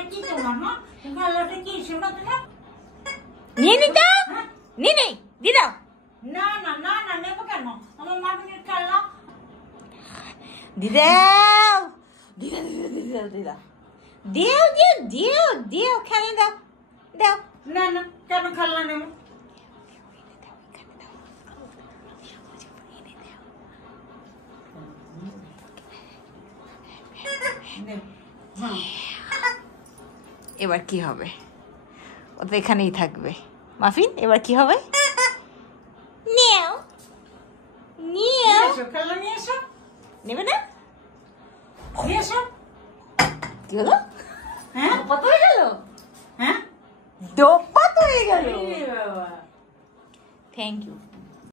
খেলাটা কি তোমার মা? খেলাটা কি শোনো তোমার? নিয়ে নি তো, নিয়ে নেই দি দাও। না না না না, নেবো কেন? আমার মামিনের খেলা। দি দাও, দি দাও, দি দাও, দি দাও, দিও দিও দিও দিও, খেলা দাও দাও। না না, কেন খেলা নেবো? এবার কি হবে? ও তো এখানেই থাকবে। মাফিন এবার কি হবে? নিও নিও, খেলা নিয়ে এসো। নেবে না? নিয়ে এসো। কি হলো? হ্যাঁ দোপাত হয়ে গেল, হ্যাঁ, দোপাত হয়ে গেল। বাবা, থ্যাংক ইউ।